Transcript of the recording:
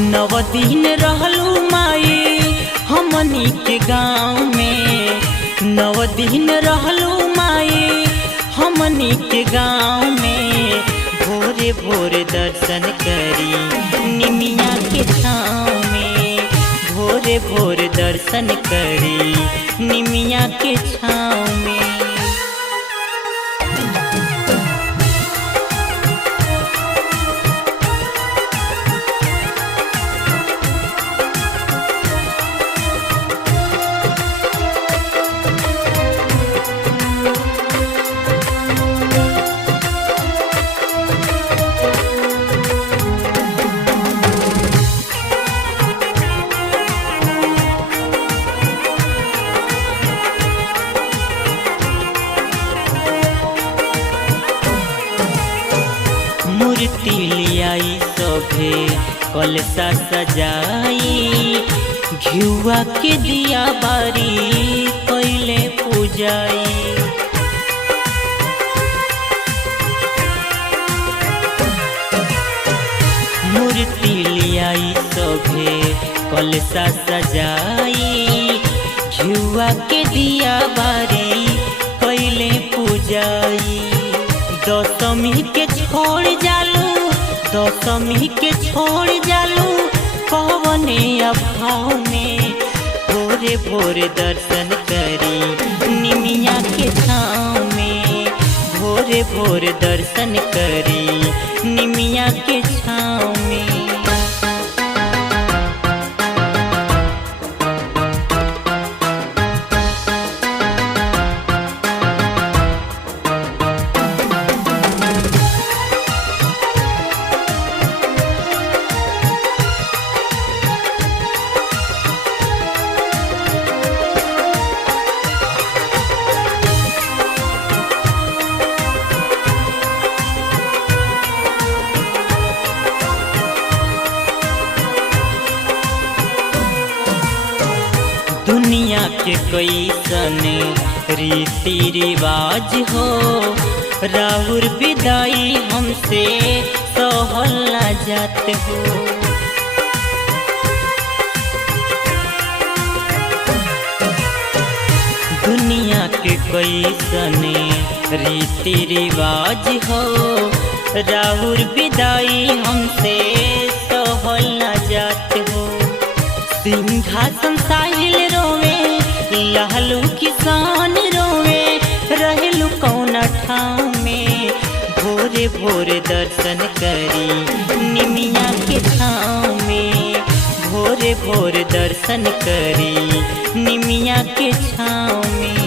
नव दिन रहलू माई हमनी के गाँव में, नव दिन रहलू माई हमनी के गाँव में। भोरे भोरे दर्शन करी निमिया के छाँव में, भोरे भोरे दर्शन करी निमिया के छाँव में। मूर्ति लियाई सभे कलशा सजाई, घिउआ के दिया बारी कैले पूजाई। मूर्ति लियाई सभे कलशा सजाई, घिउआ के दिया बारी कैले पूजाई। दशमी के छोड़ जालू, दशमी के छोड़ जालू कवने अभाव में। भोरे भोरे दर्शन करी निमिया के छाँव में, भोरे भोरे दर्शन करी निमिया के छाँव में। दुनिया के कैसन रीति रिवाज हो, राहुल विदाई हमसे सहल न जात हो। दुनिया के कैसन रीति रिवाज हो, राहुल विदाई हमसे सहल न जात हो। सिंहासन साहिल रोवे, लहलू किसान रोवे, रहलू कौन ठाव में। भोरे भोरे दर्शन करी निमिया के छाँव में, भोरे भोरे दर्शन करी निमिया के छाँव में।